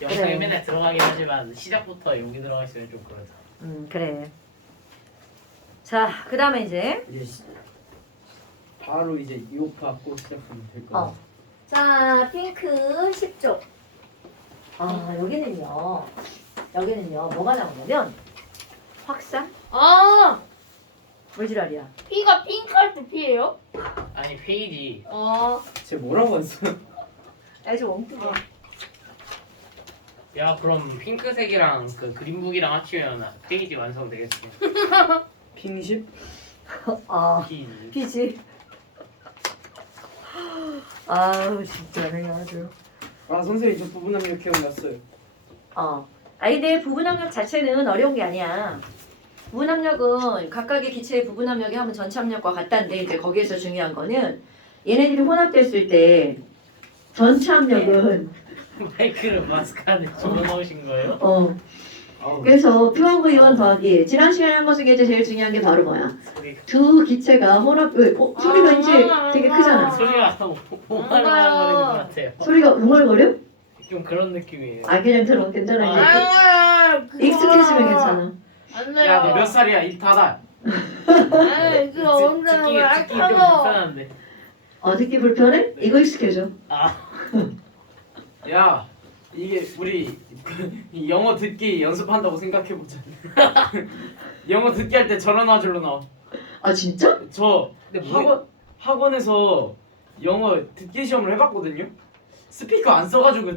영상에 그래. 맨날 들어가긴 하지만 시작부터 여기 들어가 있으면 좀 그러죠. 그래. 자, 그 다음에 이제 바로 이제 이거 받고 시작하면 될 거야. 자, 핑크 10쪽. 여기는요 뭐가 나오냐면 확산? 아, 왜 지랄이야? 피가 핑크할 때 피예요? 아니 페이지 쟤 뭐라고 했어? 아주 엉뚱해. 야 그럼 핑크색이랑 그 그린북이랑 합치면 페이지 완성되겠지. 핑십? 페이지. 피지. 아우 진짜 내가 아주. 아 선생님 저 부분함력 기억났어요. 근데 부분압력 자체는 어려운 게 아니야. 부분압력은 각각의 기체의 부분압력이 하면 전체 압력과 같다는데 이제 거기에서 중요한 거는 얘네들이 혼합됐을 때 전체 압력은 마이크를 마스크 안에 집어넣으신 거예요? 아우. 그래서 P1V1 더하기 지난 시간에 한 거 중에 이제 제일 중요한 게 바로 뭐야? 소리가 두 기체가 혼합 소리가 이제 되게 크잖아. 소리가 오말오말 거리는 것 같아요. 소리가 웅얼거려? 좀 그런 느낌이에요. 그냥 들어 괜찮아. 이제. 아, 익숙해지면 괜찮아. 안 돼요. 야 너 몇 살이야? 입 닫아. 아이, 그 언제 듣기 좀 알카로. 불편한데. 듣기 불편해? 이거 익숙해져. 야 이게 우리 이 영어 듣기 연습한다고 생각해보자. 영어 듣기 할 때 저런 화질로 나와. 진짜? 저 근데 뭐 학원에서 영어 듣기 시험을 해봤거든요. 스피커 안 써가지고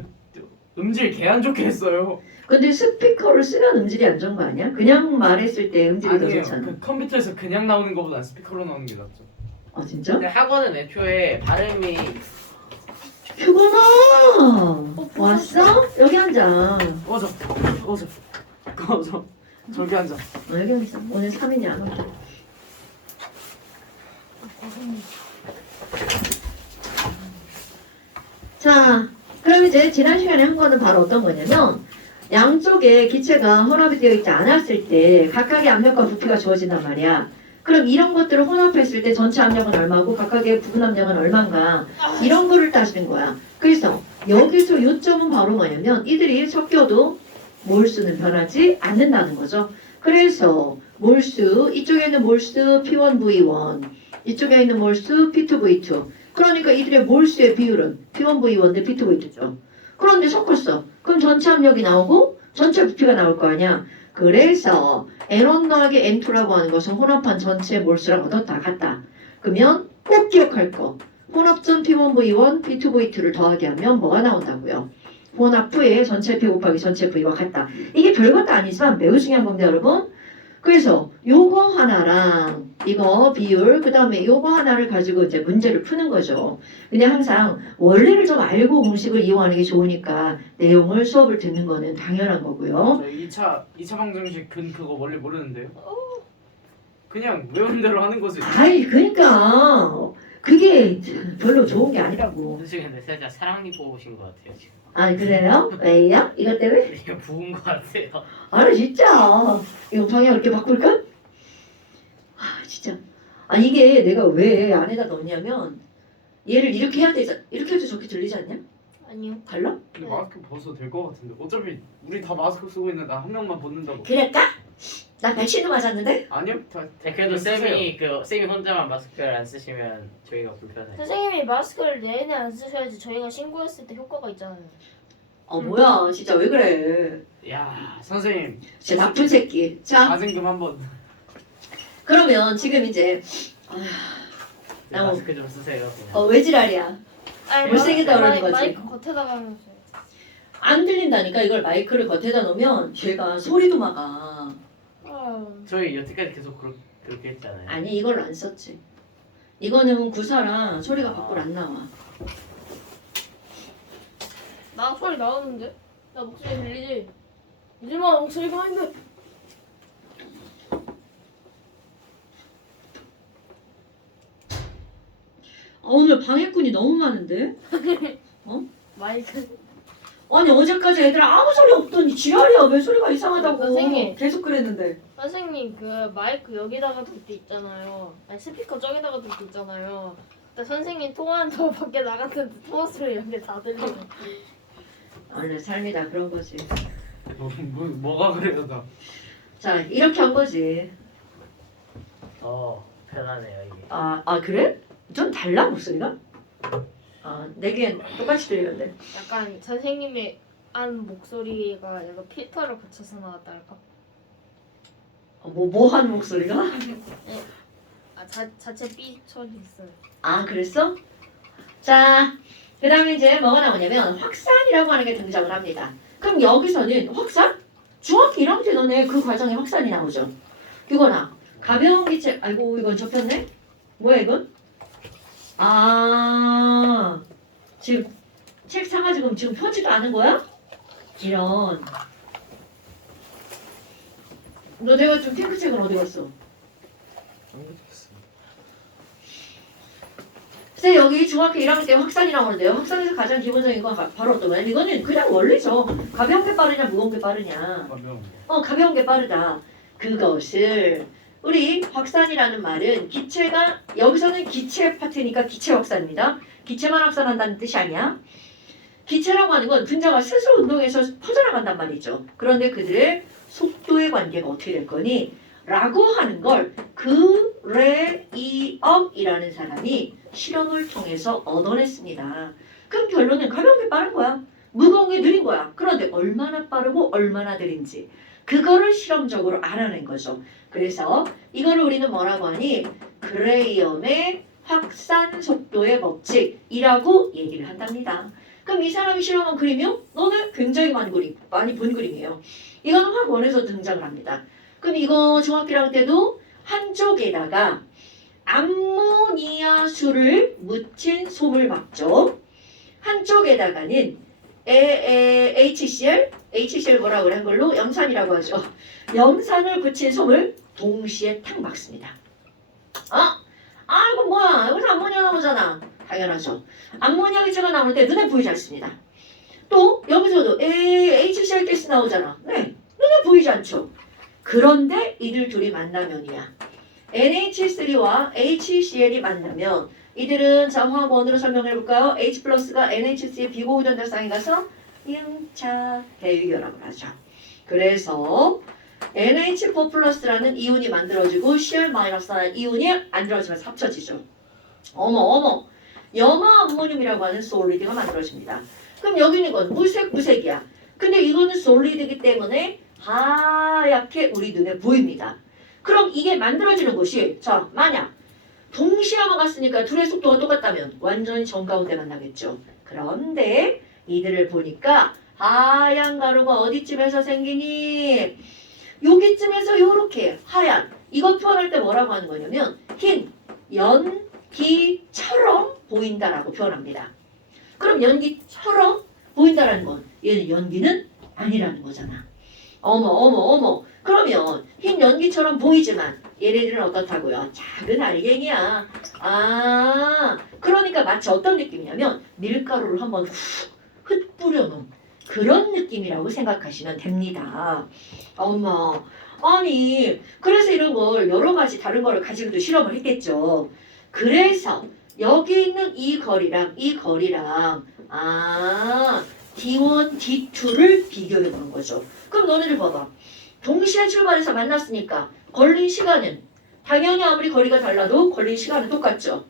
음질 개 안 좋게 했어요. 근데 스피커를 쓰면 음질이 안 좋은 거 아니야? 그냥 말했을 때 음질이 더 아니에요. 좋잖아. 그 컴퓨터에서 그냥 나오는 것보다 스피커로 나오는 게 낫죠. 진짜? 근데 학원은 애초에 발음이 휴건아 왔어? 여기 앉아. 꺼져. 저기 앉아. 여기 앉아. 오늘 3인이 안 왔다. 자, 그럼 이제 지난 시간에 한 거는 바로 어떤 거냐면 양쪽에 기체가 혼합이 되어 있지 않았을 때 각각의 압력과 부피가 주어진단 말이야. 그럼 이런 것들을 혼합했을 때 전체 압력은 얼마고 각각의 부분 압력은 얼마인가 이런 거를 따지는 거야. 그래서 여기서 요점은 바로 뭐냐면 이들이 섞여도 몰수는 변하지 않는다는 거죠. 그래서 몰수, 이쪽에 있는 몰수 P1V1, 이쪽에 있는 몰수 P2V2. 그러니까 이들의 몰수의 비율은 P1V1 대 P2V2죠. 그런데 섞었어. 그럼 전체 압력이 나오고 전체 부피가 나올 거 아니야. 그래서 N1 더하기 N2라고 하는 것은 혼합한 전체 몰수랑도 다 같다. 그러면 꼭 기억할 거. 혼합전 P1V1, P2V2를 더하게 하면 뭐가 나온다고요? 혼합 후에 전체 P 곱하기 전체 V와 같다. 이게 별것도 아니지만 매우 중요한 겁니다, 여러분. 그래서 요거 하나랑 이거 비율, 그 다음에 요거 하나를 가지고 이제 문제를 푸는 거죠. 근데 항상 원리를 좀 알고 공식을 이용하는 게 좋으니까 내용을 수업을 듣는 거는 당연한 거고요. 저 2차 방정식 그거 원래 모르는데요. 그냥 외운 대로 하는 거지. 그러니까 그게 별로 좋은 게 아니라고. 선생님 근데 살짝 사랑니 뽑으신 것 같아요 지금. 그래요? 왜요? 이것 때문에? 이게 부은 것 같아요. 진짜. 이거 방향 이렇게 바꿀까? 진짜. 이게 내가 왜 안에다 넣냐면 얘를 이렇게 해야 되잖아. 이렇게 해도 저렇게 들리지 않냐? 아니요. 달라? 근데 마스크 벗어도 될 것 같은데. 어차피 우리 다 마스크 쓰고 있는데 한 명만 벗는다고. 그럴까? 나 백신도 맞았는데? 아니요. 그래도 쓰세요. 쌤이 혼자만 마스크를 안 쓰시면 저희가 불편해요. 선생님이 마스크를 내내 안 쓰셔야지 저희가 신고했을 때 효과가 있잖아요. 뭐야 진짜 왜 그래. 야 선생님 진짜 나쁜 새끼. 자 가증금 한번. 그러면 지금 이제 네, 마스크 좀 쓰세요. 그냥. 왜 지랄이야. 못생기다 그러는 거지. 마이크 겉에다가 하면서. 안 들린다니까. 이걸 마이크를 겉에다 놓으면 걔가 소리도 막아. 저희 여태까지 계속 그렇게 했잖아요. 아니 이걸로 안 썼지. 이거는 구사라 소리가 밖으로 안 나와. 나 소리 나오는데? 나 목소리 들리지? 이제만 목소리가 있는데. 오늘 방해꾼이 너무 많은데? 마이크. 아니 어제까지 애들 아무 소리 없더니 지랄이야. 왜 소리가 이상하다고. 선생님. 계속 그랬는데. 선생님 그 마이크 여기다가 둘 때 있잖아요. 아니 스피커 저기다가 둘 때 있잖아요. 근데 선생님 통화한다고 밖에 나갔는데 통화 소리 이런 게 다 들리네. 원래 삶이 다 그런 거지. 뭐가 그래요, 나? 자, 이렇게 한 거지. 편하네요 이게. 아 그래? 좀 달라 목소리가? 내겐 똑같이 들리는데. 약간 선생님의 한 목소리가 약간 필터를 거쳐서 나왔달까? 뭐 하는 목소리가? 자체 삐 처리 있어요. 아 그랬어? 자, 그 다음에 이제 뭐가 나오냐면 확산이라고 하는 게 등장을 합니다. 그럼 여기서는 확산? 중학교 1학년 때 너네 그 과정에 확산이 나오죠. 이거나 가벼운 기체. 아이고 이건 접혔네. 뭐야 이건? 지금 책 사가지고 지금 펴지도 않은 거야? 이런. 너 내가 좀 핑크책은 어디 갔어? 근데 여기 중학교 1학년 때 확산이 나오는데요. 확산에서 가장 기본적인 건 바로 어떤 거냐? 이거는 그냥 원리죠. 가벼운 게 빠르냐, 무거운 게 빠르냐. 가벼운 게 빠르다. 그것을 우리 확산이라는 말은 기체가 여기서는 기체 파트니까 기체 확산입니다. 기체만 확산한다는 뜻이 아니야. 기체라고 하는 건 분자가 스스로 운동해서 퍼져나간단 말이죠. 그런데 그들의 속도의 관계가 어떻게 될 거니? 라고 하는 걸 그레이엄이라는 사람이 실험을 통해서 얻어냈습니다. 그럼 결론은 가벼운 게 빠른 거야. 무거운 게 느린 거야. 그런데 얼마나 빠르고 얼마나 느린지 그거를 실험적으로 알아낸 거죠. 그래서 이거를 우리는 뭐라고 하니? 그레이엄의 확산 속도의 법칙이라고 얘기를 한답니다. 그럼 이 사람이 실험한 그림이요? 너는 굉장히 많이 본 그림이에요. 이거는 학원에서 등장을 합니다. 그럼 이거 중학교 1학년 때도 한쪽에다가 암모니아수를 묻힌 솜을 막죠. 한쪽에다가는 HCl 뭐라고 그래? 한걸로 염산이라고 하죠. 염산을 붙인 솜을 동시에 탁 막습니다. 이거 뭐야? 여기서 암모니아 나오잖아. 당연하죠. 암모니아 기체가 나올 때 눈에 보이지 않습니다. 또 여기서도 HCl 가스 나오잖아. 네, 눈에 보이지 않죠. 그런데 이들 둘이 만나면이야. NH3와 HCl이 만나면 이들은 자 화학원으로 설명해 볼까요? H 플러스가 NH3의 비고우전자쌍에 가서 2차 대유결합을 하죠. 그래서 NH4 플러스라는 이온이 만들어지고 Cl-라는 이온이 만들어지면서 합쳐지죠. 어머 염화 암모늄이라고 하는 솔리드가 만들어집니다. 그럼 여기 있는 건 무색이야. 근데 이거는 솔리드이기 때문에 하얗게 우리 눈에 보입니다. 그럼 이게 만들어지는 곳이 자 만약 동시에 넘어갔으니까 둘의 속도가 똑같다면 완전히 정가운데 만나겠죠. 그런데 이들을 보니까 하얀 가루가 어디쯤에서 생기니? 여기쯤에서 요렇게 하얀 이것 표현할 때 뭐라고 하는 거냐면 흰 연기처럼 보인다라고 표현합니다. 그럼 연기처럼 보인다라는 건 얘는 연기는 아니라는 거잖아. 어머 그러면 흰 연기처럼 보이지만 얘네들은 어떻다고요? 작은 알갱이야. 그러니까 마치 어떤 느낌이냐면 밀가루를 한번 흩뿌려 놓은 그런 느낌이라고 생각하시면 됩니다. 아니 그래서 이런 걸 여러 가지 다른 거를 가지고도 실험을 했겠죠. 그래서 여기 있는 이 거리랑 D1, D2를 비교해 보는 거죠. 그럼 너네들 봐봐. 동시에 출발해서 만났으니까 걸린 시간은 당연히 아무리 거리가 달라도 걸린 시간은 똑같죠.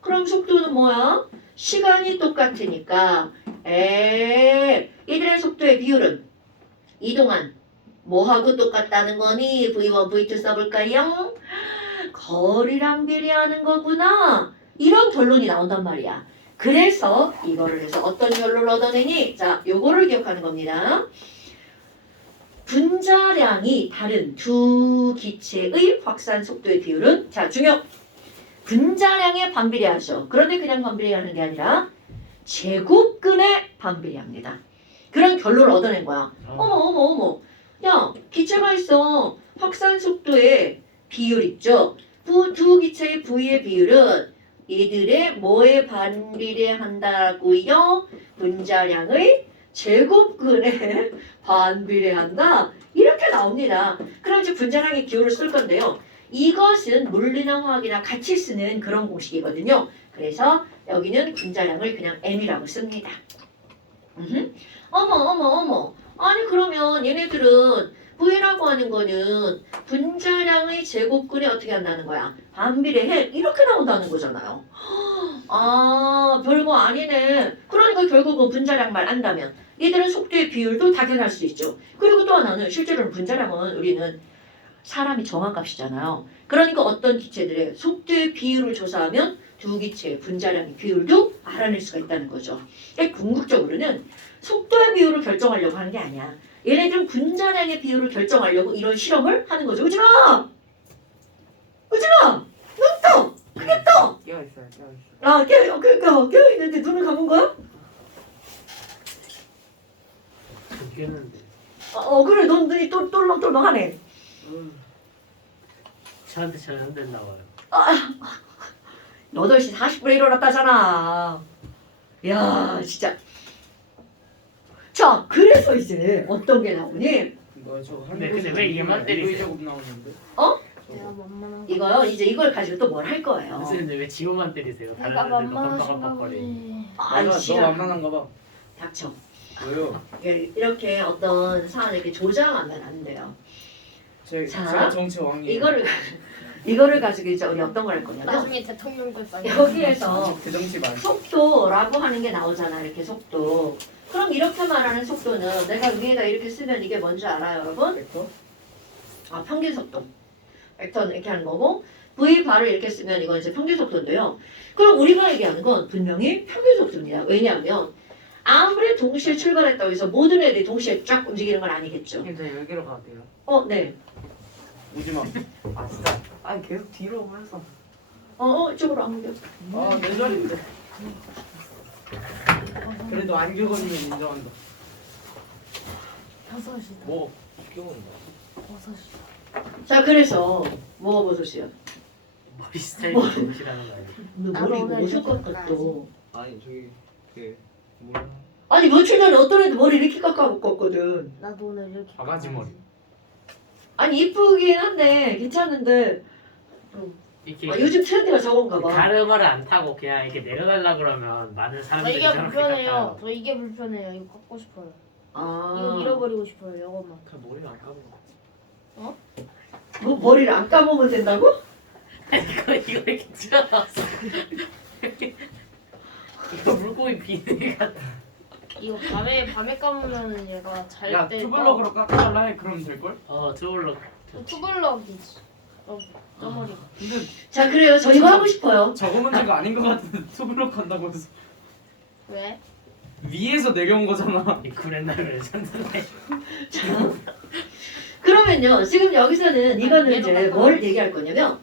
그럼 속도는 뭐야? 시간이 똑같으니까 이들의 속도의 비율은 이동안 뭐하고 똑같다는 거니? V1, V2 써볼까요? 거리랑 비례하는 거구나. 이런 결론이 나온단 말이야. 그래서 이거를 해서 어떤 결론을 얻어내니? 자, 요거를 기억하는 겁니다. 분자량이 다른 두 기체의 확산 속도의 비율은 자, 중요. 분자량에 반비례하죠. 그런데 그냥 반비례하는 게 아니라 제곱근에 반비례합니다. 그런 결론을 얻어낸 거야. 어머. 야, 기체가 있어. 확산 속도의 비율 있죠. 두 기체의 V의 비율은 이들의 뭐에 반비례한다고요? 분자량의 제곱근에 반비례한다. 이렇게 나옵니다. 그럼 이제 분자량의 기호를 쓸 건데요. 이것은 물리나 화학이나 같이 쓰는 그런 공식이거든요. 그래서 여기는 분자량을 그냥 M이라고 씁니다. 어머. 아니 그러면 얘네들은 V라고 하는 거는 분자량의 제곱근에 어떻게 한다는 거야? 반비례해 이렇게 나온다는 거잖아요. 아 별거 아니네. 그러니까 결국은 분자량만 안다면 얘들은 속도의 비율도 당연할 수 있죠. 그리고 또 하나는 실제로는 분자량은 우리는 사람이 정한 값이잖아요. 그러니까 어떤 기체들의 속도의 비율을 조사하면 두 기체의 분자량의 비율도 알아낼 수가 있다는 거죠. 그러니까 궁극적으로는 속도의 비율을 결정하려고 하는 게 아니야. 얘네들은 분자량의 비율을 결정하려고 이런 실험을 하는 거죠. 우진아! 눈 떠! 크게 떠! 깨어있어요 깨어있어. 아 깨어있는데 눈을 감은 거야? 죽겠는데. 그래 넌 눈이 똘망똘망하네. 저한테 전염됐나 봐요. 8시 40분에 일어났다잖아. 야 진짜. 자 그래서 이제 어떤 게 나오니? 이거 저 근데 왜 얘만 때리세요? 제곱 나오는데? 내가 만만한 이거요 이제 이걸 가지고 또 뭘 할 거예요. 선생님 근데 왜 지호만 때리세요? 다른 내가 애들도 만만하신가 깜빡깜빡거리. 보네. 아이 너 씨야. 만만한가 봐. 닥쳐. 왜요? 이렇게 어떤 사안을 이렇게 조장하면 안 돼요. 제 자, 제가 정치 왕이에요. 이거를 가지고 이제 우리 어떤 걸 할 거냐면 나중에 대통령 될 거야. 여기에서 대정치 많이. 속도라고 하는 게 나오잖아. 이렇게 속도. 그럼 이렇게 말하는 속도는 내가 위에다 이렇게 쓰면 이게 뭔지 알아요, 여러분? 벡터? 평균 속도. 벡터는 이렇게 하는 거고 V 바를 이렇게 쓰면 이건 이제 평균 속도인데요. 그럼 우리가 얘기하는 건 분명히 평균 속도입니다. 왜냐하면 아무리 동시에 출발했다고 해서 모든 애들이 동시에 쫙 움직이는 건 아니겠죠. 저 여기로 가도 돼요? 네. 오지마. 아 진짜. 아니 계속 뒤로 오면서. 이쪽으로 안 옮겨. 아내 자리인데. 그래도 안규건이면 인정한다. 5시다. 뭐? 5시. 자, 그래서 뭐가 버섯이야? 머리 스타일이 좋으시라는 거 아니에요? 너 나도 머리 오늘 멋을 이렇게 것 같다. 깎아야지. 아니 저기 그 몰라. 아니 며칠 전에 어떤 애도 머리 이렇게 깎아먹었거든. 나도 오늘 이렇게. 바가지 머리. 아니 이쁘긴 한데 괜찮은데 이렇게 요즘 트렌드가 저건가 봐. 가르마를 안 타고 그냥 이렇게 내려달라 그러면 많은 나 사람들이 이게 저렇게 불편해요. 깎아요. 저 이게 불편해요. 이거 갖고 싶어요. 아, 이거 잃어버리고 싶어요. 이거만. 그냥 머리를 안 감아. 뭐 머리를 안 감으면 된다고? 이거 이렇게 튀어나왔어. 이거 물고기 비늘 같아. 이거 밤에 감으면은 얘가 잘 야 때. 투블럭으로 깎아달라 해. 그러면 될 걸? 투블럭. 투블럭이지. 저 머리가. 근데 자 그래요. 저 이거 하고 싶어요. 저거 문제가 아닌 것 같은데 투블럭 한다고 해서 왜? 위에서 내려온 거잖아. 이 구렛나루 레전드네. 자, 그러면요. 지금 여기서는 이거는 이제 뭘 얘기할 거냐면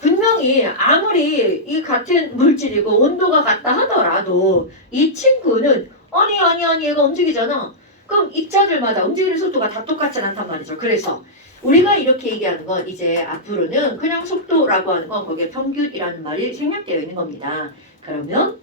분명히 아무리 이 같은 물질이고 온도가 같다 하더라도 이 친구는 아니 얘가 움직이잖아. 그럼 입자들마다 움직이는 속도가 다 똑같지 않단 말이죠. 그래서 우리가 이렇게 얘기하는 건 이제 앞으로는 그냥 속도라고 하는 건 거기에 평균이라는 말이 생략되어 있는 겁니다. 그러면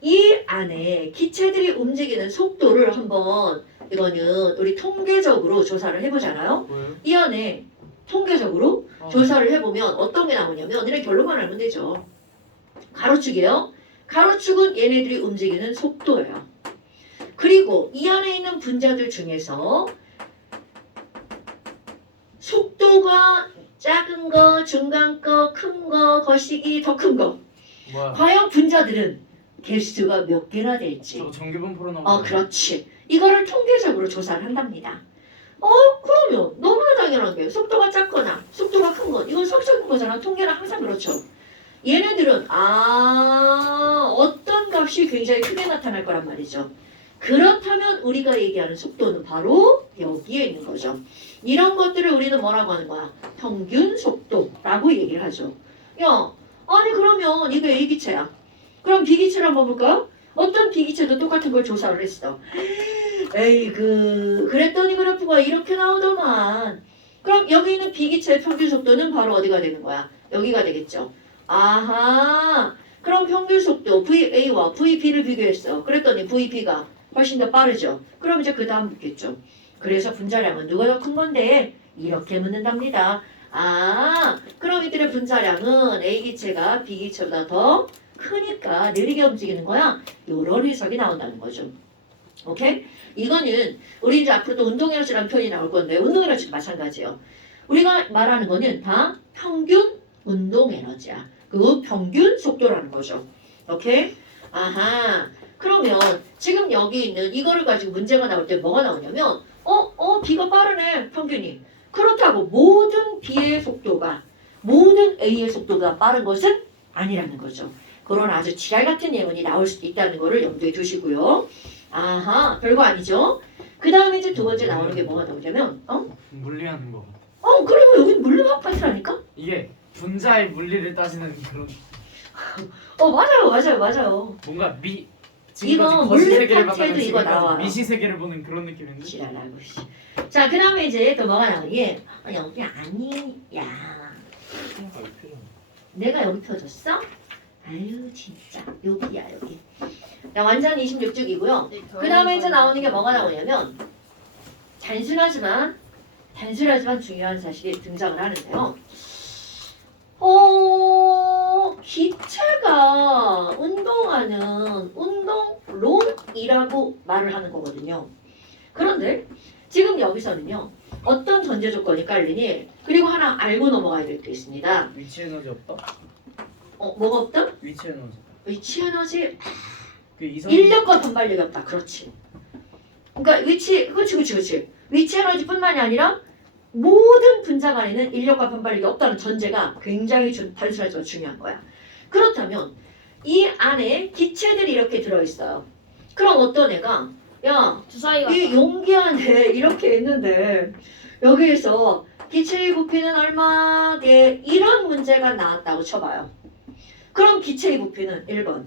이 안에 기체들이 움직이는 속도를 한번 이거는 우리 통계적으로 조사를 해보잖아요. 뭐예요? 이 안에 통계적으로 조사를 해보면 어떤 게 나오냐면 이런 결론만 알면 되죠. 가로축이에요. 가로축은 얘네들이 움직이는 속도예요. 그리고 이 안에 있는 분자들 중에서 속도가 작은 거, 중간 거, 큰 거, 거시기 더 큰 거. 뭐야? 과연 분자들은 개수가 몇 개나 될지. 저 전기분포로 나온 거. 그렇지. 이거를 통계적으로 조사를 한답니다. 그러면 너무나 당연한 게 속도가 작거나 속도가 큰 건 이건 수학적인 거잖아. 통계는 항상 그렇죠. 얘네들은 어떤 값이 굉장히 크게 나타날 거란 말이죠. 그렇다면 우리가 얘기하는 속도는 바로 여기에 있는 거죠. 이런 것들을 우리는 뭐라고 하는 거야? 평균 속도라고 얘기를 하죠. 야, 아니 그러면 이거 A기체야. 그럼 B기체를 한번 볼까? 어떤 B기체도 똑같은 걸 조사를 했어. 그랬더니 그래프가 이렇게 나오더만. 그럼 여기 있는 B기체의 평균 속도는 바로 어디가 되는 거야? 여기가 되겠죠. 아하. 그럼 평균 속도 VA와 VB를 비교했어. 그랬더니 VB가 훨씬 더 빠르죠. 그럼 이제 그 다음 묻겠죠. 그래서 분자량은 누가 더 큰 건데? 이렇게 묻는답니다. 그럼 이들의 분자량은 A기체가 B기체보다 더 크니까 느리게 움직이는 거야. 요런 해석이 나온다는 거죠. 오케이? 이거는 우리 이제 앞으로 또 운동에너지라는 표현이 나올 건데 운동에너지도 마찬가지예요. 우리가 말하는 거는 다 평균 운동에너지야. 그 평균 속도라는 거죠. 오케이? 아하. 그러면 지금 여기 있는 이거를 가지고 문제가 나올 때 뭐가 나오냐면 B가 빠르네 평균이. 그렇다고 모든 B의 속도가 모든 A의 속도가 빠른 것은 아니라는 거죠. 그런 아주 지랄 같은 예문이 나올 수도 있다는 거를 염두에 두시고요. 아하, 별거 아니죠? 그 다음에 이제 두 번째 나오는 게 뭐가 나오냐면, 물리하는 거 같아. 그리고 여기 물리학 파트라니까? 이게 분자의 물리를 따지는 그런 맞아요. 뭔가 이거 지금까지 거시 물리 세계를 파트에도 봤다면 이거 지금까지 나와요. 미시 세계를 보는 그런 느낌인데. 지랄하고, 씨. 자, 그 다음에 이제 또 뭐가 나오니? 여기 아니야. 내가 여기 펴줬어? 아유, 진짜. 여기야, 여기. 자, 완전 26쪽이고요. 그 다음에 이제 나오는 게 뭐가 나오냐면 단순하지만 중요한 사실이 등장을 하는데요. 기체가 운동하는 운동론이라고 말을 하는 거거든요. 그런데 지금 여기서는요. 어떤 전제 조건이 깔리니 그리고 하나 알고 넘어가야 될 게 있습니다. 위치 에너지 없다? 뭐가 없다? 위치 에너지. 위치 에너지 그 이성 인력과 반발력이 없다. 그렇지. 그러니까 그렇지. 위치 에너지뿐만이 아니라 모든 분자 간에는 인력과 반발력이 없다는 전제가 굉장히 단순하지만 중요한 거야. 그렇다면 이 안에 기체들이 이렇게 들어있어요. 그럼 어떤 애가 주사위가 이 용기 안에 이렇게 있는데 여기에서 기체의 부피는 얼마 이런 문제가 나왔다고 쳐봐요. 그럼 기체의 부피는 1번.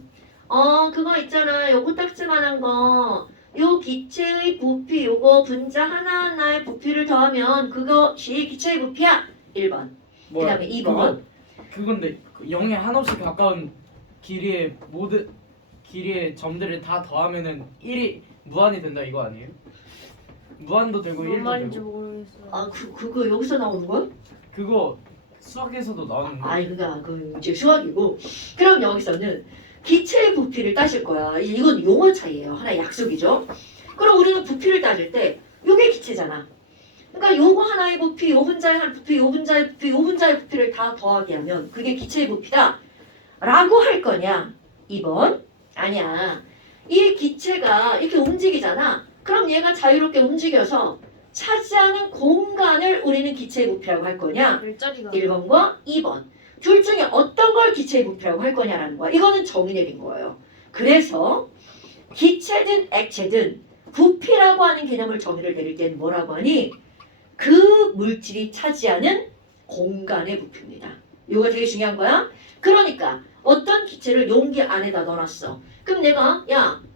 그거 있잖아. 요 코딱지만한 거. 요 기체의 부피, 요거 분자 하나하나의 부피를 더하면 그것이 기체의 부피야. 1번. 그 다음에 2번. 그건데 그 0에 한없이 가까운 길이의 점들을 다 더하면은 1이 무한이 된다 이거 아니에요? 무한도 되고 뭔 1도 말인지 되고 모르겠어요. 그거 여기서 나오는 거야? 그거 수학에서도 나오는 거. 그러니까 그 이제 수학이고. 그럼 여기서는 기체의 부피를 따질 거야. 이건 용어 차이예요. 하나의 약속이죠. 그럼 우리는 부피를 따질 때 요게 기체잖아. 그러니까 요거 하나의 부피, 요 분자의 한 부피, 요 분자의 부피, 요 분자의 부피를 다 더하게 하면 그게 기체의 부피다 라고 할 거냐? 2번. 아니야. 이 기체가 이렇게 움직이잖아. 그럼 얘가 자유롭게 움직여서 차지하는 공간을 우리는 기체의 부피라고 할 거냐? 별자리가 1번과 2번. 둘 중에 어떤 걸 기체의 부피라고 할 거냐라는 거야. 이거는 정의 내린 거예요. 그래서 기체든 액체든 부피라고 하는 개념을 정의를 내릴 때는 뭐라고 하니? 그 물질이 차지하는 공간의 부피입니다. 이거 되게 중요한 거야. 그러니까 어떤 기체를 용기 안에다 넣어놨어. 그럼 내가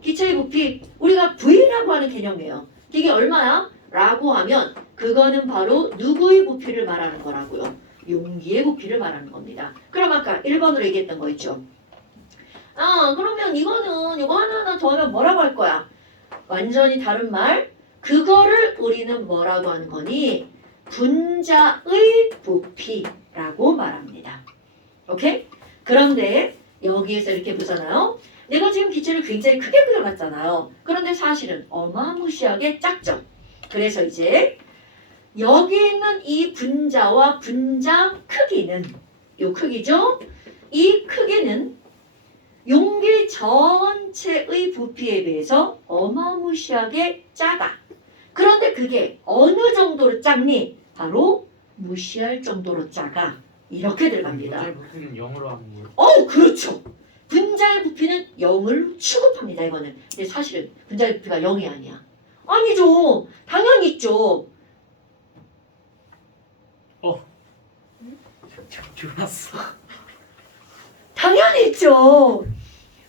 기체의 부피 우리가 V라고 하는 개념이에요. 이게 얼마야? 라고 하면 그거는 바로 누구의 부피를 말하는 거라고요. 용기의 부피를 말하는 겁니다. 그럼 아까 1번으로 얘기했던 거 있죠. 그러면 이거는 이거 하나하나 더하면 뭐라고 할 거야? 완전히 다른 말. 그거를 우리는 뭐라고 하는 거니? 분자의 부피라고 말합니다. 오케이? 그런데 여기에서 이렇게 보잖아요. 내가 지금 기체를 굉장히 크게 그려놨잖아요. 그런데 사실은 어마무시하게 작죠. 그래서 이제 여기 있는 이 분자와 분자 크기는 요 크기죠? 이 크기는 용기 전체의 부피에 비해서 어마무시하게 작아. 그런데 그게 어느 정도로 작니? 바로 무시할 정도로 작아. 이렇게 들어갑니다. 분자의 부피는 0으로 하는 거예요. 그렇죠. 분자의 부피는 0을 취급합니다. 이거는. 근데 사실은 분자의 부피가 0이 아니야. 아니죠. 당연히 있죠. 좋았어. 당연히 있죠.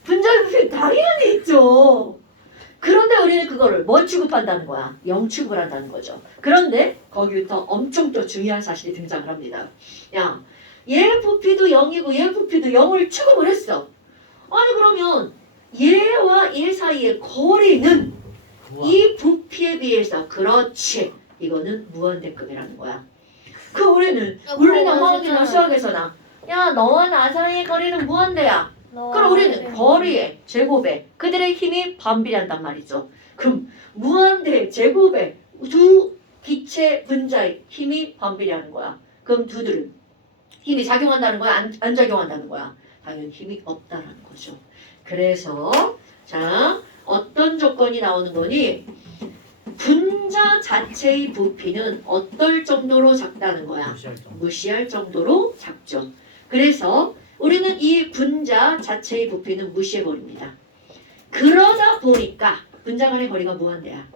분자의 부피 당연히 있죠. 그런데 우리는 그거를 뭐 취급한다는 거야? 0 취급을 한다는 거죠. 그런데 거기부터 엄청 또 중요한 사실이 등장을 합니다. 얘 부피도 0이고 얘 부피도 0을 취급을 했어. 아니 그러면 얘와 얘 사이의 거리는 이 부피에 비해서 그렇지. 이거는 무한대급이라는 거야. 우리는 물리나 화학이나 수학에서나 너와 나 사이의 거리는 무한대야. 그럼 우리는 거리의 제곱에 그들의 힘이 반비례한단 말이죠. 그럼 무한대 제곱에 두 기체 분자의 힘이 반비례하는 거야. 그럼 두들은 힘이 작용한다는 거야? 안 작용한다는 거야? 당연히 힘이 없다라는 거죠. 그래서 자 어떤 조건이 나오는 거니? 분자 자체의 부피는 어떨 정도로 작다는 거야? 무시할 정. 무시할 정도로 작죠. 그래서 우리는 이 분자 자체의 부피는 무시해버립니다. 그러다 보니까 분자 간의 거리가 무한대야.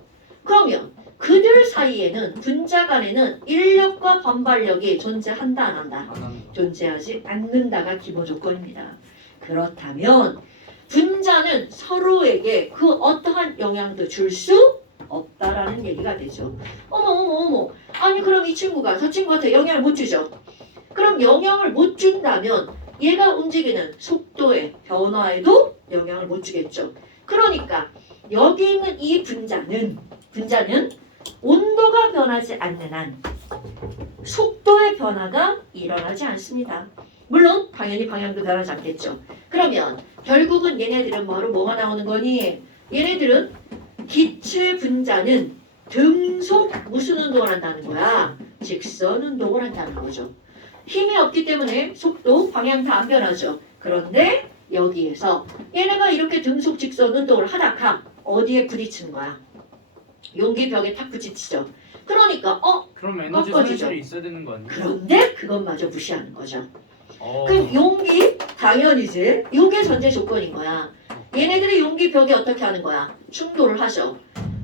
그러면 그들 사이에는 분자 간에는 인력과 반발력이 존재한다 안 한다? 안 합니다. 존재하지 않는다가 기본 조건입니다. 그렇다면 분자는 서로에게 그 어떠한 영향도 줄 수 없다라는 얘기가 되죠. 어머. 아니 그럼 이 친구가 저 친구한테 영향을 못 주죠. 그럼 영향을 못 준다면 얘가 움직이는 속도의 변화에도 영향을 못 주겠죠. 그러니까 여기 있는 이 분자는 온도가 변하지 않는 한 속도의 변화가 일어나지 않습니다. 물론 당연히 방향도 변하지 않겠죠. 그러면 결국은 얘네들은 바로 뭐가 나오는 거니? 얘네들은 기체 분자는 등속 무슨 운동을 한다는 거야? 직선 운동을 한다는 거죠. 힘이 없기 때문에 속도, 방향 다 안 변하죠. 그런데 여기에서 얘네가 이렇게 등속 직선 운동을 하다가 어디에 부딪히는 거야? 용기벽에 탁 부딪히죠. 그러니까 그럼 에너지 꺾어지죠. 손실이 있어야 되는 거 아니에요? 그런데 그것마저 무시하는 거죠. 어. 그럼 용기 당연히지. 이게 전제 조건인 거야. 얘네들이 용기 벽에 어떻게 하는 거야? 충돌을 하죠.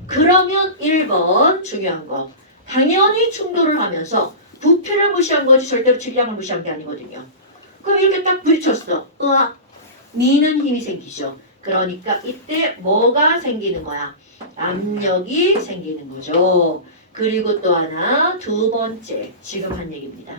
그러면 1번 중요한 거. 당연히 충돌을 하면서 부피를 무시한 거지 절대로 질량을 무시한 게 아니거든요. 그럼 이렇게 딱 부딪혔어. 으악. 미는 힘이 생기죠. 그러니까 이때 뭐가 생기는 거야? 압력이 생기는 거죠. 그리고 또 하나 두 번째 지금 한 얘기입니다.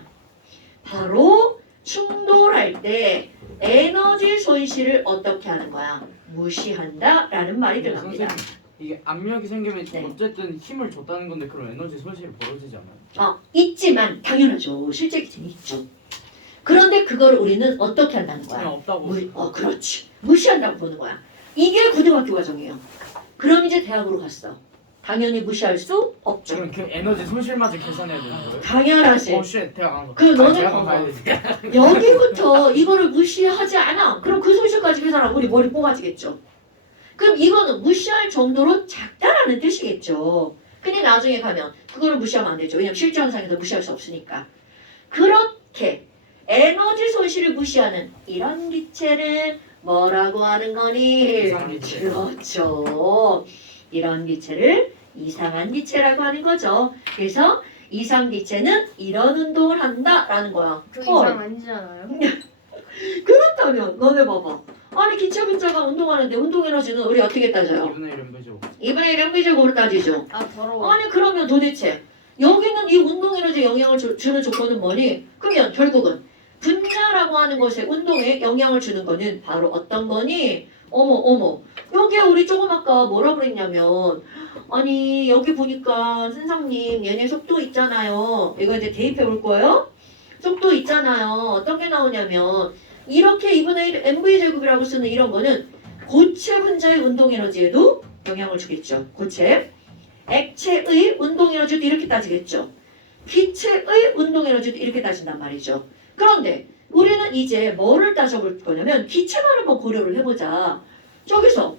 바로 충돌할 때 에너지 손실을 어떻게 하는 거야? 무시한다라는 말이 들어갑니다. 선생님, 이게 압력이 생기면 네. 어쨌든 힘을 줬다는 건데 그럼 에너지 손실이 벌어지지 않아요? 있지만 당연하죠. 실제 기준이 있죠. 그런데 그걸 우리는 어떻게 한다는 거야? 그냥 없다고. 그렇지. 무시한다고 보는 거야. 이게 고등학교 과정이에요. 그럼 이제 대학으로 갔어. 당연히 무시할 수 없죠. 그럼 그 에너지 손실마저 계산해야 되는 거예요? 당연하지. 쉣 대학 안 가. 그 너는 대학 가야 돼. 여기부터 이거를 무시하지 않아. 그럼 그 손실까지 계산하면 우리 머리 뽑아지겠죠. 그럼 이거는 무시할 정도로 작다라는 뜻이겠죠. 근데 나중에 가면 그거를 무시하면 안 되죠. 왜냐면 실제 현상에서 무시할 수 없으니까. 그렇게 에너지 손실을 무시하는 이런 기체를 뭐라고 하는 거니? 이상기체. 그렇죠. 이런 기체를 이상한 기체라고 하는 거죠. 그래서 이상기체는 이런 운동을 한다라는 거야. 그 헐. 이상 아니잖아요. 그렇다면 너네 봐봐. 아니 기체 분자가 운동하는데 운동 에너지는 우리 어떻게 따져요? 2분의 1은 그죠? 2분의 1 mv제곱으로 따지죠. 아 더러워. 아니 그러면 도대체 여기는 이 운동 에너지에 영향을 주는 조건은 뭐니? 그러면 결국은 분자라고 하는 것에 운동에 영향을 주는 거는 바로 어떤 거니? 어머 여기에 우리 조금 아까 뭐라 그랬냐면 아니 여기 보니까 선생님 얘네 속도 있잖아요. 이거 이제 대입해 볼 거예요. 속도 있잖아요. 어떤 게 나오냐면 이렇게 2분의 1 mv제곱이라고 쓰는 이런 거는 고체 분자의 운동 에너지에도 영향을 주겠죠. 고체. 액체의 운동 에너지도 이렇게 따지겠죠. 기체의 운동 에너지도 이렇게 따진단 말이죠. 그런데 우리는 이제 뭐를 따져볼 거냐면 기체만 한번 고려를 해보자. 저기서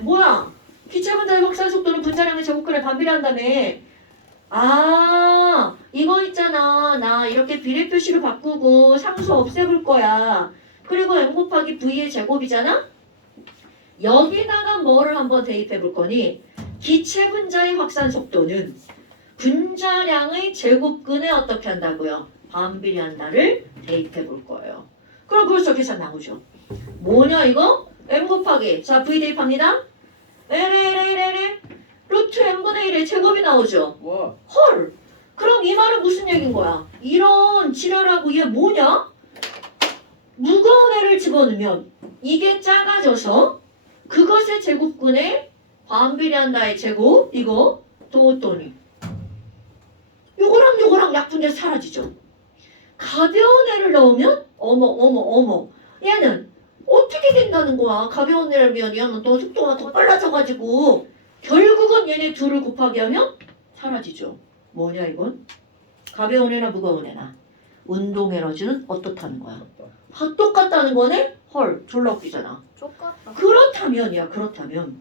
뭐야? 기체 분자의 확산 속도는 분자량의 제곱근에 반비례한다며. 아 이거 있잖아. 나 이렇게 비례 표시로 바꾸고 상수 없애볼 거야. 그리고 m 곱하기 v의 제곱이잖아. 여기다가 뭐를 한번 대입해 볼 거니? 기체 분자의 확산 속도는 분자량의 제곱근에 어떻게 한다고요? 반비례한다를 대입해 볼 거예요. 그럼 벌써 계산 나오죠. 뭐냐 이거? m 곱하기 자 v 대입합니다. LLLL 루트 m분의 1의 제곱이 나오죠. 와. 헐. 그럼 이 말은 무슨 얘기인 거야? 이런 지랄하고 얘 뭐냐? 무거운 애를 집어넣으면 이게 작아져서 그것의 제곱근에 반비례한다의 제곱 이거 도토니 요거랑 약분돼서 사라지죠. 가벼운 애를 넣으면 어머 얘는 어떻게 된다는 거야? 가벼운 애를 넣으면 얘는 또 속도가 더 빨라져가지고 결국은 얘네 둘을 곱하기 하면 사라지죠. 뭐냐 이건? 가벼운 애나 무거운 애나 운동 에너지는 어떻다는 거야? 똑같다는 거네? 헐 졸라 웃기잖아. 똑같다. 그렇다면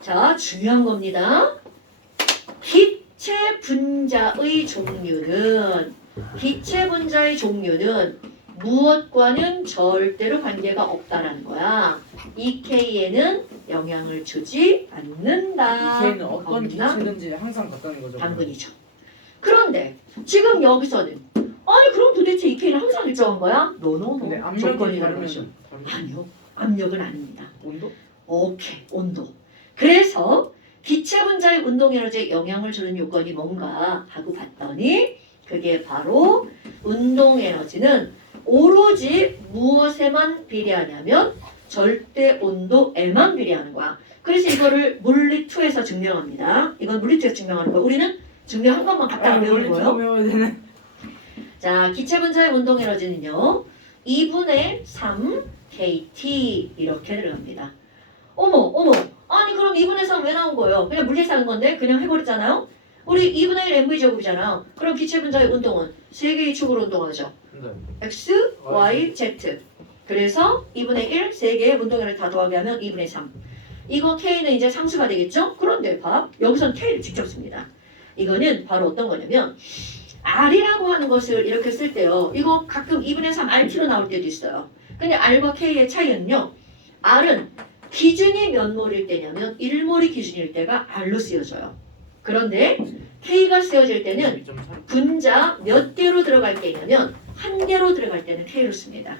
자 중요한 겁니다. 기체 분자의 종류는 무엇과는 절대로 관계가 없다라는 거야. 이 K에는 영향을 주지 않는다. 이 K는 어떤 겁니다. 기체든지 항상 같다는 거죠. 당근이죠. 그런데 지금 여기서는 아니 그럼 도대체 이 K는 항상 일정한 거야? 노노노. 근데 압력이 조건이라는 거죠. 다르면 아니요. 압력은 아닙니다. 온도? 오케이. 온도. 그래서 기체 분자의 운동 에너지에 영향을 주는 요건이 뭔가 하고 봤더니 그게 바로 운동 에너지는 오로지 무엇에만 비례하냐면 절대 온도에만 비례하는 거야. 그래서 이거를 물리2에서 증명합니다. 이건 물리2에서 증명하는 거야. 우리는 증명한 것만 갖다가 배우는 거예요. 배워야 되는. 자, 기체 분자의 운동 에너지는요. 2분의 3 KT 이렇게 들어갑니다. 어머. 아니 그럼 2분의 3 왜 나온 거예요? 그냥 물리에서 한 건데 그냥 해버렸잖아요. 우리 2분의 1 mv 제곱이잖아요. 그럼 기체 분자의 운동은 세 개의 축으로 운동하죠. 네. X, Y, Z. 그래서 2분의 1, 세 개의 운동량을 다 더하게 하면 2분의 3. 이거 K는 이제 상수가 되겠죠? 그런데 봐. 여기선 K를 직접 씁니다. 이거는 바로 어떤 거냐면 R이라고 하는 것을 이렇게 쓸 때요. 이거 가끔 2분의 3 RT로 나올 때도 있어요. 근데 R과 K의 차이는요. R은 기준이 몇 몰일 때냐면 1몰이 기준일 때가 R로 쓰여져요. 그런데 K가 쓰여질 때는 2.3. 분자 몇 개로 들어갈 때냐면 한 개로 들어갈 때는 K로 씁니다.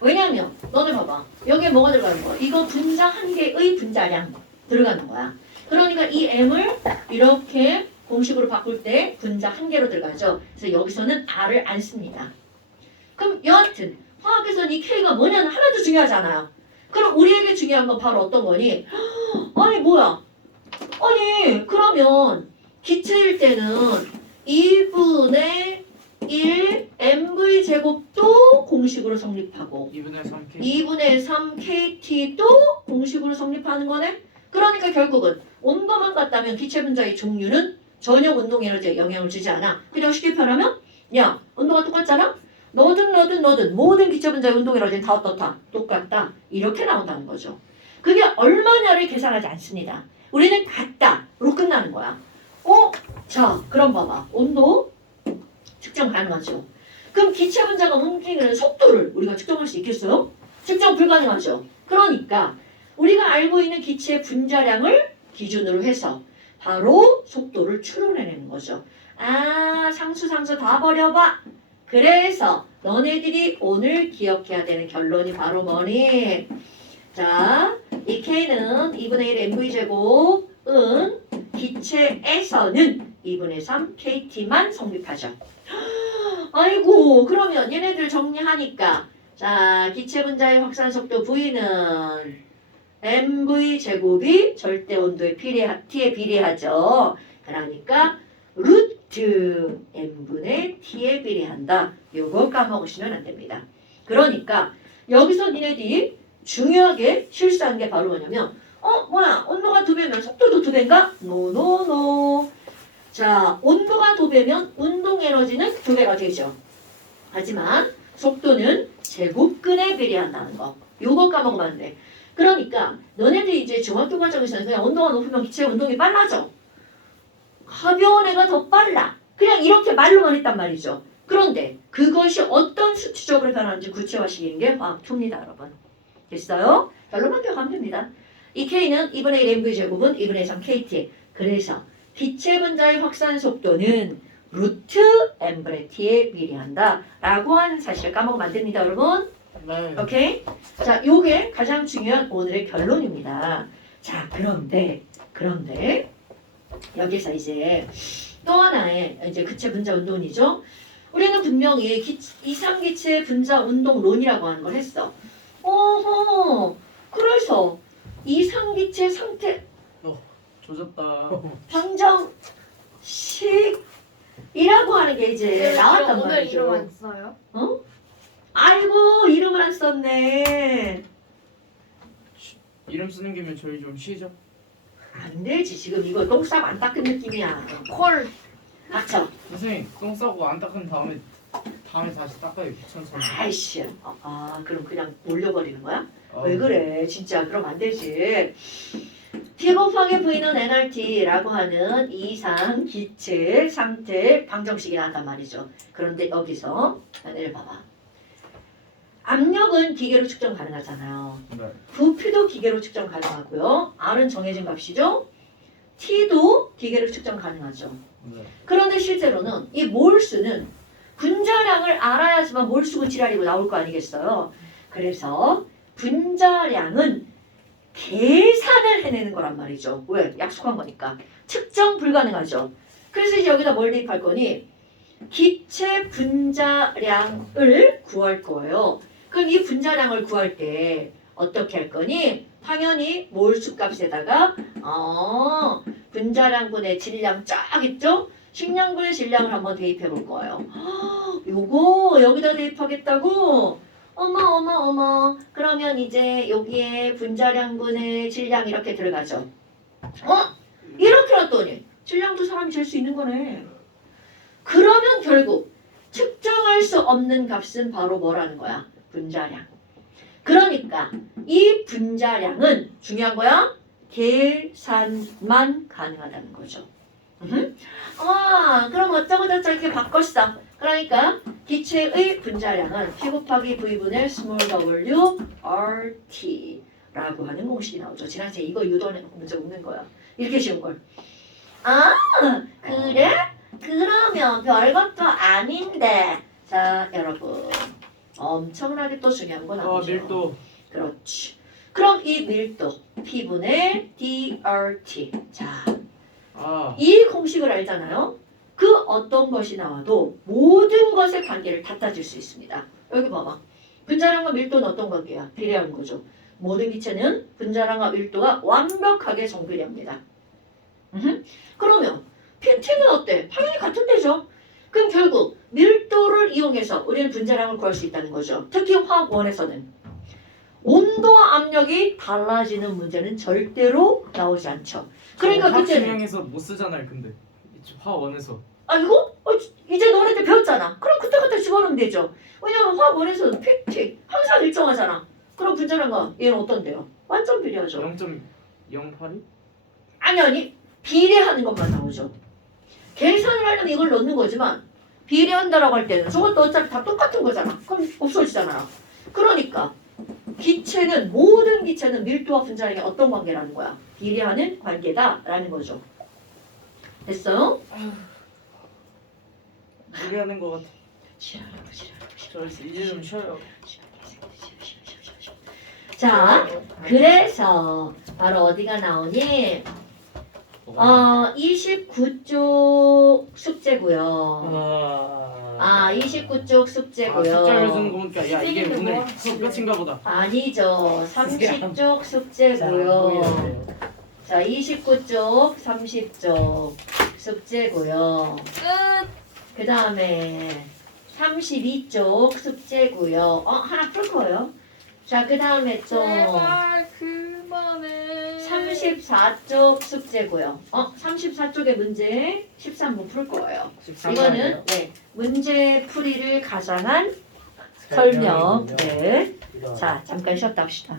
왜냐하면 너네 봐봐. 여기에 뭐가 들어가는 거야? 이거 분자 한 개의 분자량 들어가는 거야. 그러니까 이 M을 이렇게 공식으로 바꿀 때 분자 한 개로 들어가죠. 그래서 여기서는 R을 안 씁니다. 그럼 여하튼 화학에서는 이 K가 뭐냐는 하나도 중요하지 않아요. 그럼 우리에게 중요한 건 바로 어떤 거니? 아니 뭐야? 아니 그러면 기체일 때는 2분의 1 mv 제곱도 공식으로 성립하고 2분의 3 K. 2분의 3 KT도 공식으로 성립하는 거네? 그러니까 결국은 온도만 같다면 기체 분자의 종류는 전혀 운동 에너지에 영향을 주지 않아. 그냥 쉽게 표현하면 야 온도가 똑같잖아? 너든 모든 기체 분자의 운동 에너지는 다 어떻다? 똑같다. 이렇게 나온다는 거죠. 그게 얼마냐를 계산하지 않습니다. 우리는 같다로 끝나는 거야. 자 그럼 봐봐. 온도 측정 가능하죠. 그럼 기체 분자가 움직이는 속도를 우리가 측정할 수 있겠어요? 측정 불가능하죠. 그러니까 우리가 알고 있는 기체 분자량을 기준으로 해서 바로 속도를 추론해내는 거죠. 아 상수 다 버려봐. 그래서 너네들이 오늘 기억해야 되는 결론이 바로 뭐니? 자, 이 K는 2분의 1 mv제곱은 기체에서는 2분의 3 KT만 성립하죠. 아이고 그러면 얘네들 정리하니까 자 기체 분자의 확산 속도 V는 mv 제곱이 절대 온도의 T에 비례하죠. 그러니까 루트 m분의 T에 비례한다. 요거 까먹으시면 안 됩니다. 그러니까 여기서 니네들이 중요하게 실수한 게 바로 뭐냐면 뭐야 온도가 2배면 속도도 2배인가? 노노노. 자 온도가 2배면 운동 에너지는 2배가 되죠. 하지만 속도는 제곱근에 비례한다는 거. 요거 까먹으면 안 돼. 그러니까 너네들이 이제 중학교 과정에서는 그냥 온도가 높으면 기체 운동이 빨라져. 가벼운 애가 더 빨라. 그냥 이렇게 말로만 했단 말이죠. 그런데 그것이 어떤 수치적으로 변하는지 구체화시키는 게 화학 2입니다, 여러분. 됐어요? 결론만 기억하면 됩니다. 이 K는 2분의 1 mv제곱은 2분의 3 KT. 그래서 기체 분자의 확산 속도는 루트 m분의 T에 비례한다. 라고 하는 사실을 까먹으면 안 됩니다, 여러분. 네. 오케이? 자, 요게 가장 중요한 오늘의 결론입니다. 자, 그런데 여기서 이제 또 하나의 이제 기체 분자 운동이죠. 우리는 분명히 이상기체 분자 운동론이라고 하는 걸 했어. 어허. 그래서 이상기체 상태 조졌다. 방정식이라고 하는 게 이제 나왔단 오늘 말이죠. 이름 안 써요? 아이고 이름을 안 썼네. 이름 쓰는 김에 저희 좀 쉬죠. 안 되지. 지금 이거 똥 싸고 안 닦은 느낌이야. 콜. 닥쳐. 선생님 똥 싸고 안 닦은 다음에 다시 닦아요. 귀찮잖아. 아이씨. 그럼 그냥 올려버리는 거야? 왜 그래? 진짜 그럼 안 되지. T 곱하기 V는 nRT라고 하는 이상, 기체, 상태, 방정식이 나왔단 말이죠. 그런데 여기서 얘를 봐봐. 압력은 기계로 측정 가능하잖아요. 네. 부피도 기계로 측정 가능하고요. R은 정해진 값이죠. T도 기계로 측정 가능하죠. 네. 그런데 실제로는 이 몰수는 분자량을 알아야지만 몰수고 지랄이고 나올 거 아니겠어요. 그래서 분자량은 계산을 해내는 거란 말이죠. 왜? 약속한 거니까. 측정 불가능하죠. 그래서 이제 여기다 뭘 대입할 거니? 기체 분자량을 구할 거예요. 그럼 이 분자량을 구할 때 어떻게 할 거니? 당연히 몰수 값에다가 분자량분의 질량 쫙 있죠? 식량분의 질량을 한번 대입해 볼 거예요. 요거 여기다 대입하겠다고? 어머. 그러면 이제 여기에 분자량분의 질량 이렇게 들어가죠. 이렇게 놨더니 질량도 사람이 잴 수 있는 거네. 그러면 결국 측정할 수 없는 값은 바로 뭐라는 거야? 분자량. 그러니까 이 분자량은 중요한 거야. 계산만 가능하다는 거죠. 그럼 어쩌고저쩌고 이렇게 바꿨어. 그러니까 기체의 분자량은 P 곱하기 V분의 small w RT 라고 하는 공식이 나오죠. 지난주에 이거 유도하는 문제 없는 거야. 이렇게 쉬운 걸. 그래? 그러면 별것도 아닌데. 자, 여러분. 엄청나게 또 중요한 건 아니죠. 밀도. 그렇지. 그럼 이 밀도 P분의 DRT. 자, 이 공식을 알잖아요. 그 어떤 것이 나와도 모든 것의 관계를 다 따질 수 있습니다. 여기 봐봐. 분자량과 밀도는 어떤 관계야? 비례하는 거죠. 모든 기체는 분자량과 밀도가 완벽하게 정비례합니다. 그러면 PT는 어때? 당연히 같은 데죠. 그럼 결국 밀도를 이용해서 우리는 분자량을 구할 수 있다는 거죠. 특히 화학원에서는 온도와 압력이 달라지는 문제는 절대로 나오지 않죠. 그러니까 그때는 학습형에서 못 쓰잖아요. 근데 화원에서. 이거? 이제 너네들 배웠잖아. 그럼 그때 집어넣으면 되죠. 왜냐면 화학원에서는 PT 항상 일정하잖아. 그럼 분자량과 얘는 어떤데요? 완전 비례하죠. 0.082? 아니 비례하는 것만 나오죠. 계산을 하려면 이걸 넣는 거지만 비례한다라고 할 때는 저것도 어차피 다 똑같은 거잖아. 그럼 없어지잖아. 그러니까 모든 기체는 밀도와 분자량이 어떤 관계라는 거야? 비례하는 관계다라는 거죠. 됐어요? 무리하는 것 같아. 지랄하고. 저 이제 좀 쉬어요. 자, 그래서 바로 어디가 나오니? 29쪽 숙제고요. 29쪽 숙제고요. 숫자를 주는 거 보니까 야 이게 선생님들 오늘 뭐 수업 끝인가 보다. 아니죠. 30쪽 숙제고요. 자, 29쪽, 30쪽 숙제고요. 끝. 그 다음에 32쪽 숙제고요. 하나 풀 거예요. 자, 그 다음에 또 제발 그만해. 34쪽 숙제고요. 34쪽의 문제 13번 풀 거예요. 이거는 문제 풀이를 가장한 설명. 네. 자, 잠깐 쉬었다 합시다.